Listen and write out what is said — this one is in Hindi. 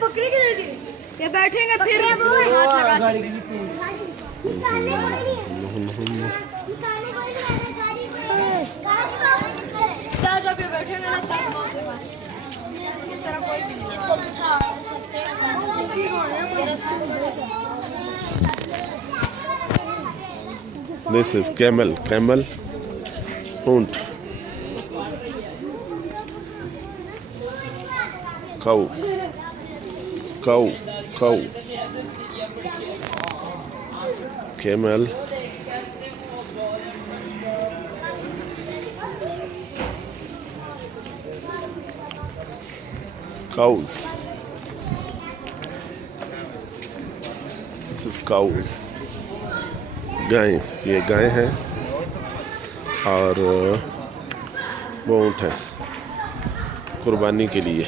पकड़े किधर गए? ये बैठेंगे फिर हाथ लगा सकते हैं। जब ये बैठेंगे ना तब बहुत होगा। इस तरह कोई भी नहीं इसको बिठा सकते हैं। This is camel, ऊंट, cow, camel, cows. This is cows. गाय, ये गाय है और वो ऊँट है कुर्बानी के लिए।